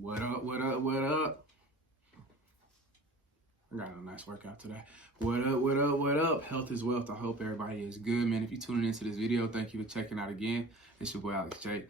What up, what up, what up? I got a nice workout today. What up, what up, what up? Health is wealth. I hope everybody is good, man. If you're tuning into this video, thank you for checking out again. It's your boy, Alex J.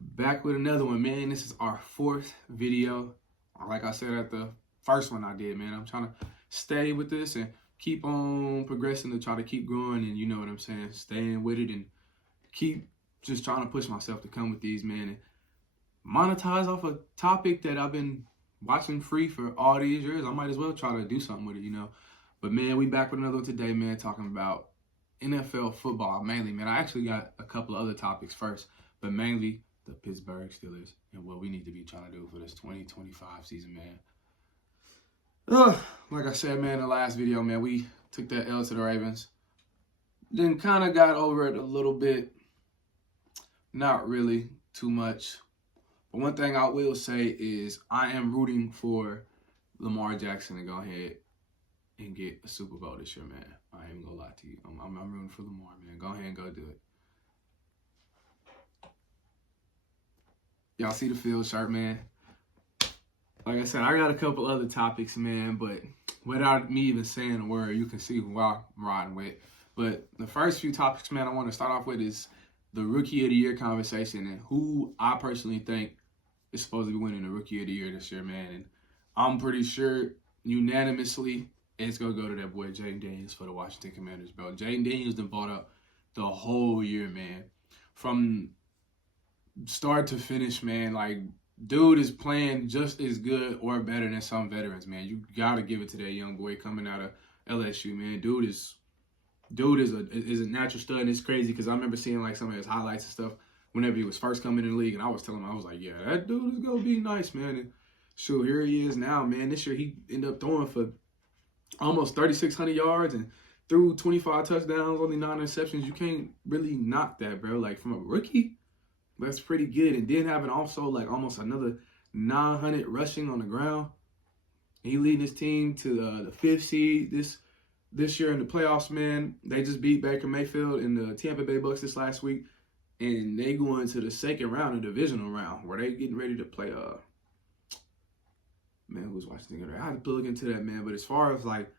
Back with another one, man. This is our fourth video. Like I said at the first one I did, man, I'm trying to stay with this and keep on progressing to try to keep growing and you know what I'm saying, staying with it and keep just trying to push myself to come with these, man, and monetize off a topic that I've been watching free for all these years. I might as well try to do something with it, you know. But man, we back with another one today, man, talking about NFL football mainly, man. I actually got a couple of other topics first, but mainly the Pittsburgh Steelers and what we need to be trying to do for this 2025 season, man. Like I said, man, in the last video, man, we took that L to the Ravens. Then kind of got over it a little bit. Not really too much. But one thing I will say is I am rooting for Lamar Jackson to go ahead and get a Super Bowl this year, man. I ain't gonna lie to you. I'm rooting for Lamar, man. Go ahead and go do it. Y'all see the field shirt, man. Like I said, I got a couple other topics, man, but without me even saying a word, you can see who I'm riding with. But the first few topics, man, I want to start off with is the Rookie of the Year conversation and who I personally think is supposed to be winning the Rookie of the Year this year, man. And I'm pretty sure unanimously it's going to go to that boy Jayden Daniels for the Washington Commanders, bro. Jayden Daniels done bought up the whole year, man. From start to finish, man, like, dude is playing just as good or better than some veterans, man. You got to give it to that young boy coming out of LSU, man. Dude is a natural stud, and it's crazy because I remember seeing like some of his highlights and stuff whenever he was first coming in the league, and I was telling him, I was like, yeah, that dude is gonna be nice, man. And sure, here he is now, man. This year he ended up throwing for almost 3,600 yards and threw 25 touchdowns, only 9 interceptions. You can't really knock that, bro. Like from a rookie, that's pretty good. And then having also like almost another 900 rushing on the ground. He leading his team to the 5th seed this year in the playoffs, man. They just beat Baker Mayfield and the Tampa Bay Bucks this last week, and they go into the second round, the divisional round, where they getting ready to play. Man, who's watching together? I have to look into that, man. But as far as like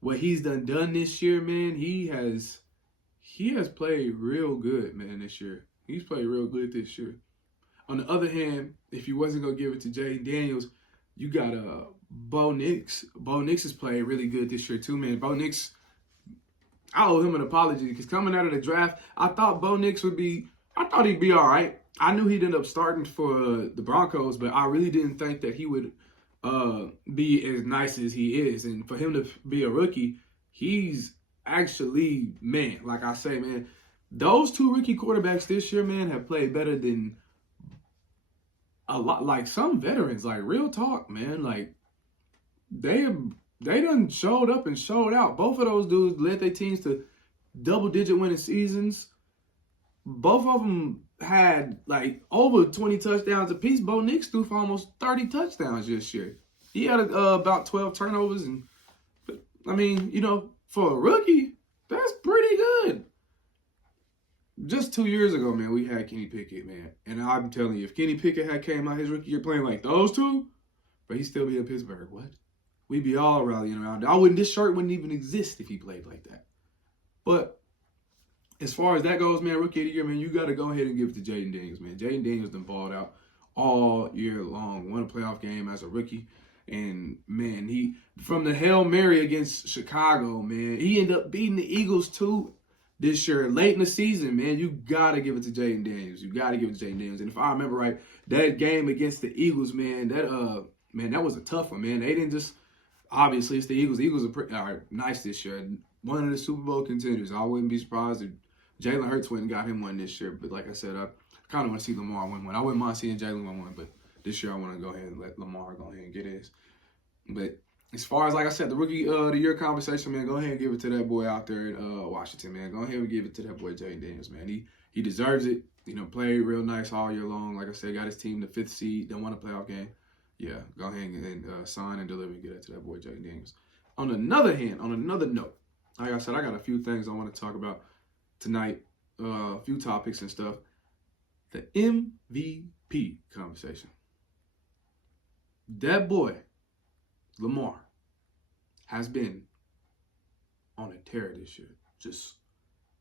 what he's done this year, man, he has played real good, man. This year, he's played real good this year. On the other hand, if you wasn't gonna give it to Jayden Daniels, you got Bo Nix. Bo Nix has played really good this year too, man. Bo Nix, I owe him an apology because coming out of the draft, I thought Bo Nix he'd be all right. I knew he'd end up starting for the Broncos, but I really didn't think that he would be as nice as he is. And for him to be a rookie, he's actually, man, like I say, man, those two rookie quarterbacks this year, man, have played better than a lot, like some veterans, like real talk, man. Like they done showed up and showed out. Both of those dudes led their teams to double-digit winning seasons. Both of them had like over 20 touchdowns apiece. Bo Nix threw for almost 30 touchdowns this year. He had about 12 turnovers, and I mean, you know, for a rookie, that's pretty good. Just 2 years ago, man, we had Kenny Pickett, man. And I'm telling you, if Kenny Pickett had came out his rookie year playing like those two, but he'd still be in Pittsburgh. What? We'd be all rallying around. This shirt wouldn't even exist if he played like that. But as far as that goes, man, rookie of the year, man, you got to go ahead and give it to Jayden Daniels, man. Jayden Daniels done balled out all year long. Won a playoff game as a rookie. And, man, he, from the Hail Mary against Chicago, man, he ended up beating the Eagles, too, this year, late in the season, man. You got to give it to Jayden Daniels. You got to give it to Jayden Daniels. And if I remember right, that game against the Eagles, man, that was a tough one, man. They didn't just, obviously, it's the Eagles. The Eagles are nice this year. One of the Super Bowl contenders. I wouldn't be surprised if Jalen Hurts went and got him one this year. But like I said, I kind of want to see Lamar win one. I wouldn't mind seeing Jalen win one, but this year I want to go ahead and let Lamar go ahead and get his. But as far as, like I said, the Rookie of the Year conversation, man, go ahead and give it to that boy out there in Washington, man. Go ahead and give it to that boy Jayden Daniels, man. He deserves it. You know, played real nice all year long. Like I said, got his team the 5th seed. Don't want a playoff game. Yeah, go ahead and sign and deliver and get it to that boy Jayden Daniels. On another hand, on another note, like I said, I got a few things I want to talk about tonight, a few topics and stuff. The MVP conversation. That boy, Lamar, has been on a tear this year. Just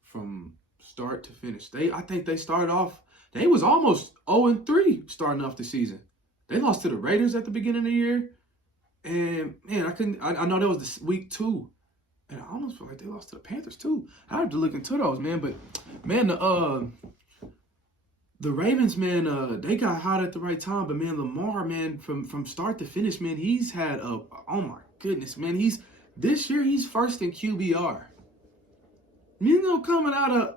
from start to finish. I think they started off, they was almost 0-3 starting off the season. They lost to the Raiders at the beginning of the year. And man, I know that was the week 2. And I almost feel like they lost to the Panthers too. I have to look into those, man. But man, the Ravens, man, they got hot at the right time. But man, Lamar, man, from start to finish, man, he's had oh my goodness, man, this year he's first in QBR. You know, coming out of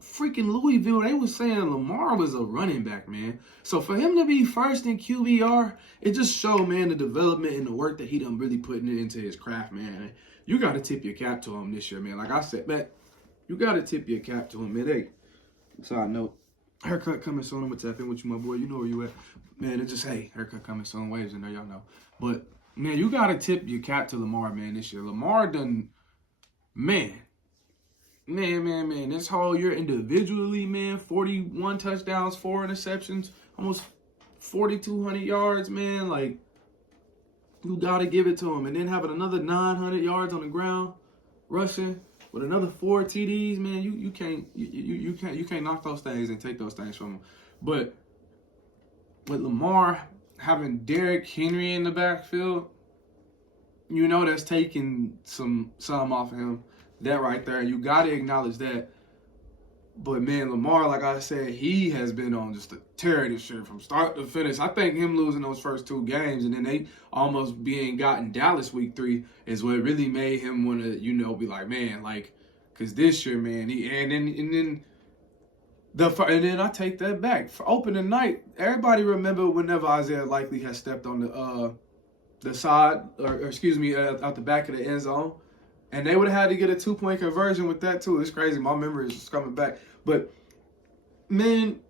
freaking Louisville, they was saying Lamar was a running back, man. So for him to be first in QBR, it just showed, man, the development and the work that he done really putting into his craft, man. You got to tip your cap to him this year, man. Like I said, man, you got to tip your cap to him, man. Hey, side note, haircut coming soon. I'm going to tap in with you, my boy. You know where you at. Man, it's just, hey, haircut coming soon. Waves in there, y'all know. But, man, you got to tip your cap to Lamar, man, this year. Lamar done, man, this whole year individually, man, 41 touchdowns, 4 interceptions, almost 4,200 yards, man. Like, you got to give it to him. And then having another 900 yards on the ground, rushing with another 4 TDs, man, you can't knock those things and take those things from him. But with Lamar having Derrick Henry in the backfield, you know that's taking some off of him. That right there, you got to acknowledge that. But, man, Lamar, like I said, he has been on just a tear this year from start to finish. I think him losing those first 2 games and then they almost being gotten Dallas week 3 is what really made him want to, you know, be like, man, like, because this year, man, and then I take that back. For opening night, everybody remember whenever Isaiah Likely has stepped on the side, or excuse me, out the back of the end zone. And they would have had to get a 2-point conversion with that, too. It's crazy. My memory is just coming back. But, man,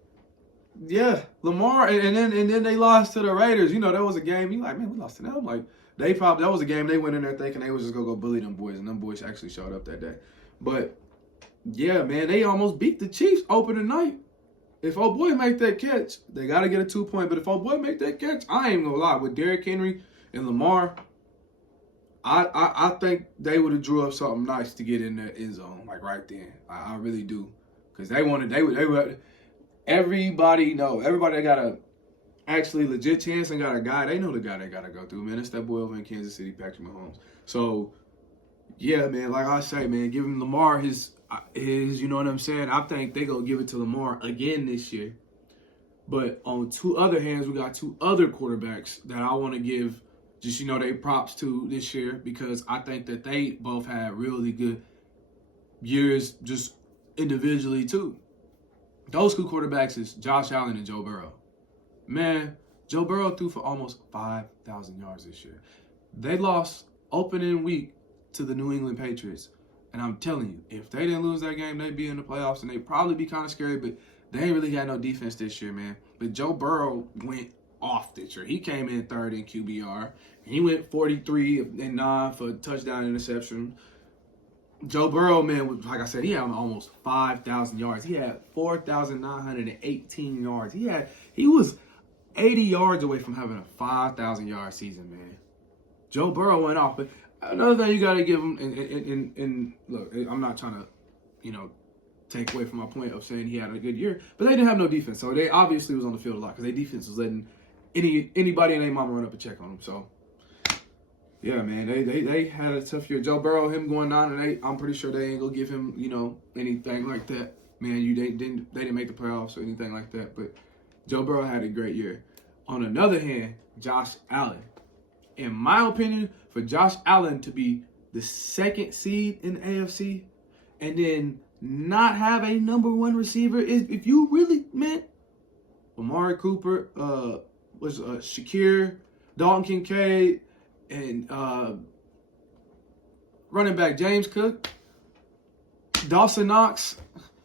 yeah, Lamar, and then they lost to the Raiders. You know, that was a game. You like, man, we lost to them. Like, that was a game they went in there thinking they was just going to go bully them boys. And them boys actually showed up that day. But, yeah, man, they almost beat the Chiefs opening night. If old boy make that catch, they got to get a 2-point. But if old boy make that catch, I ain't going to lie. With Derrick Henry and Lamar, I think they would have drew up something nice to get in the end zone, like right then. I really do. Because they would, everybody that got a actually legit chance and got a guy, they know the guy they got to go through, man. It's that boy over in Kansas City, Patrick Mahomes. So, yeah, man, like I say, man, giving Lamar his, you know what I'm saying? I think they going to give it to Lamar again this year. But on 2 other hands, we got 2 other quarterbacks that I want to give just, you know, they props to this year because I think that they both had really good years just individually, too. Those 2 quarterbacks is Josh Allen and Joe Burrow. Man, Joe Burrow threw for almost 5,000 yards this year. They lost opening week to the New England Patriots. And I'm telling you, if they didn't lose that game, they'd be in the playoffs, and they'd probably be kind of scary, but they ain't really got no defense this year, man. But Joe Burrow went off this year. He came in 3rd in QBR. He went 43-9 for a touchdown interception. Joe Burrow, man, like I said, he had almost 5,000 yards. He had 4,918 yards. He was 80 yards away from having a 5,000-yard season, man. Joe Burrow went off. But another thing you got to give him, and look, I'm not trying to, you know, take away from my point of saying he had a good year, but they didn't have no defense. So they obviously was on the field a lot because their defense was letting anybody and their mama run up and check on them. So, yeah, man, they had a tough year. Joe Burrow, him going 9-8, I'm pretty sure they ain't gonna give him, you know, anything like that. Man, they didn't make the playoffs or anything like that. But Joe Burrow had a great year. On another hand, Josh Allen. In my opinion, for Josh Allen to be the 2nd seed in the AFC and then not have a number 1 receiver is, if you really meant Amari Cooper, Shakir, Dalton Kincaid, and running back James Cook, Dawson Knox.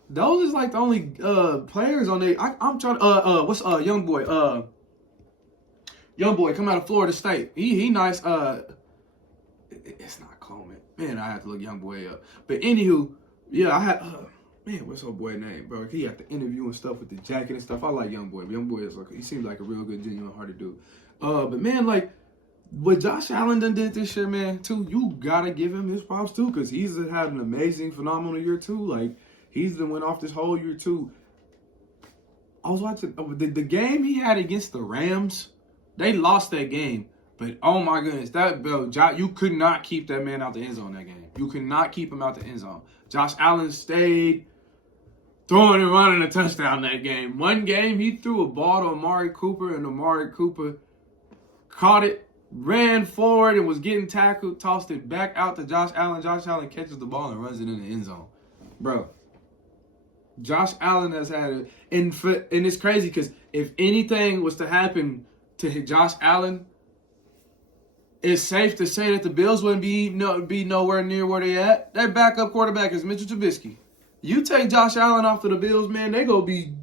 Those is like the only players on there. I'm trying to what's young boy come out of Florida State. He nice. It's not Coleman. Man, I have to look young boy up. But anywho, yeah, I had man, what's old boy name, bro? He had the interview and stuff with the jacket and stuff. I like Young Boy. Young Boy is like, he seems like a real good, genuine hearted dude. But man, like what Josh Allen done did this year, man, too, you gotta give him his props too, because he's had an amazing, phenomenal year too. Like he's the went off this whole year too. I was watching the game he had against the Rams. They lost that game, but oh my goodness, that bro, you could not keep that man out the end zone that game. You could not keep him out the end zone. Josh Allen stayed throwing and running a touchdown that game. One game, he threw a ball to Amari Cooper, and Amari Cooper caught it, ran forward, and was getting tackled, tossed it back out to Josh Allen. Josh Allen catches the ball and runs it in the end zone. Bro, Josh Allen has had it. And it's crazy because if anything was to happen to Josh Allen, it's safe to say that the Bills wouldn't be nowhere near where they at. Their backup quarterback is Mitchell Trubisky. You take Josh Allen off to the Bills, man, they wouldn't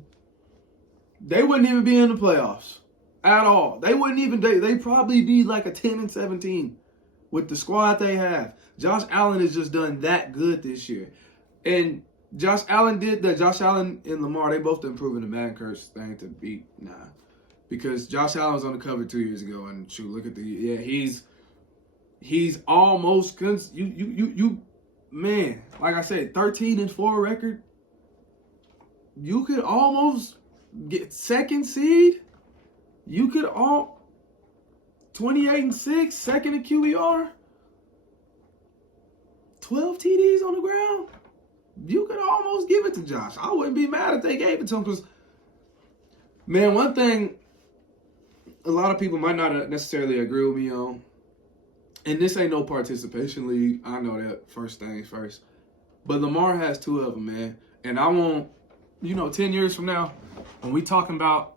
even be in the playoffs at all. They wouldn't even, they probably be like a 10-17 with the squad they have. Josh Allen has just done that good this year. And Josh Allen did that. Josh Allen and Lamar, they both improving the Madden curse thing to beat. Nah. Because Josh Allen was on the cover 2 years ago, and shoot, look at he's almost, man, like I said, 13-4 record. You could almost get second seed. You could 28-6, second in QBR. 12 TDs on the ground. You could almost give it to Josh. I wouldn't be mad if they gave it to him because, man, one thing a lot of people might not necessarily agree with me on, and this ain't no participation league. I know that, first things first. But Lamar has 2 of them, man. And I want, 10 years from now, when we talking about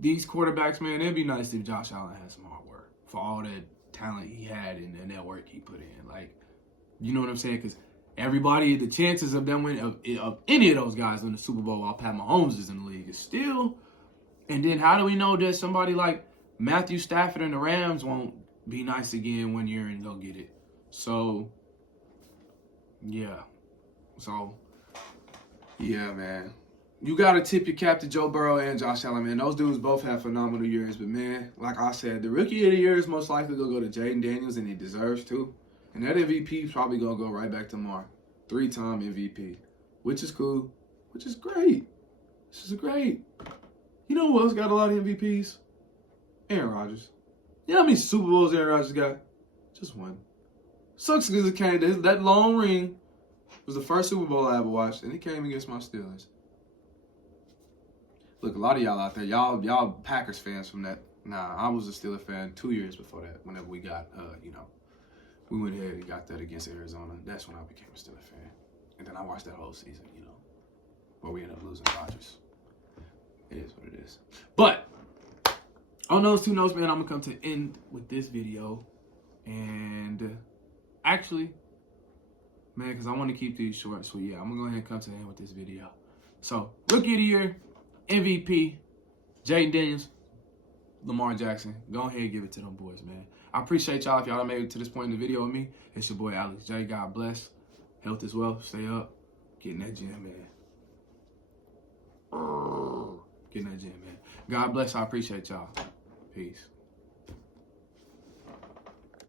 these quarterbacks, man, it'd be nice if Josh Allen had some hard work for all that talent he had and that work he put in. Like, you know what I'm saying? Because everybody, the chances of them winning, of any of those guys in the Super Bowl while Pat Mahomes is in the league is still. And then how do we know that somebody like Matthew Stafford and the Rams won't be nice again one year and go get it? So, yeah. Yeah, man. You got to tip your cap to Joe Burrow and Josh Allen, man. Those dudes both have phenomenal years. But, man, like I said, the rookie of the year is most likely going to go to Jayden Daniels, and he deserves to. And that MVP is probably going to go right back to Lamar. 3-time MVP, which is cool, which is great. This is great. You know who else got a lot of MVPs? Aaron Rodgers. You know how many Super Bowls Aaron Rodgers got? Just one. Sucks because it came. That long ring was the first Super Bowl I ever watched, and it came against my Steelers. Look, a lot of y'all out there, y'all Packers fans from that. Nah, I was a Steelers fan 2 years before that. Whenever we got, we went ahead and got that against Arizona. That's when I became a Steelers fan, and then I watched that whole season. But we ended up losing Rodgers. It is what it is. But on those 2 notes, man, I'm gonna come to end with this video, and actually, man, because I want to keep these short, so yeah, I'm gonna go ahead and come to the end with this video. So, rookie of the year, MVP, Jayden Daniels, Lamar Jackson. Go ahead and give it to them boys, man. I appreciate y'all. If y'all made it to this point in the video with me, it's your boy Alex J. God bless. Health as well. Stay up. Get in that gym, man. Get in that gym, man. God bless. I appreciate y'all. Peace.